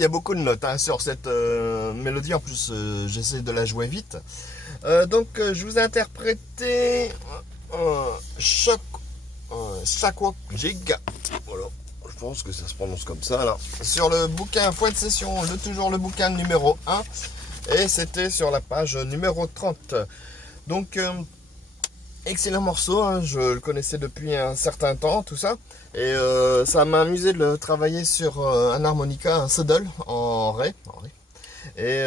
Il y a beaucoup de notes hein, sur cette mélodie. En plus, j'essaie de la jouer vite. Je vous ai interprété Shock Shakwa Jig. Voilà. Je pense que ça se prononce comme ça là. Sur le bouquin Fouet de Session, toujours le bouquin numéro 1. Et c'était sur la page numéro 30. Donc, excellent morceau, hein, je le connaissais depuis un certain temps, tout ça. Et ça m'a amusé de le travailler sur un harmonica, un saddle en ré. Et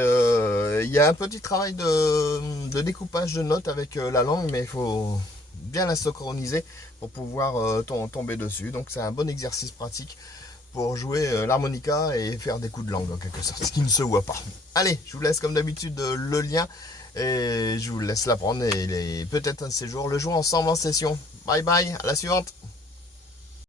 il y a un petit travail de découpage de notes avec la langue, mais il faut bien la synchroniser pour pouvoir tomber dessus. Donc c'est un bon exercice pratique pour jouer l'harmonica et faire des coups de langue en quelque sorte, ce qui ne se voit pas. Allez, je vous laisse comme d'habitude le lien et je vous laisse l'apprendre et peut-être un de ces jours le jouer ensemble en session. Bye bye, à la suivante.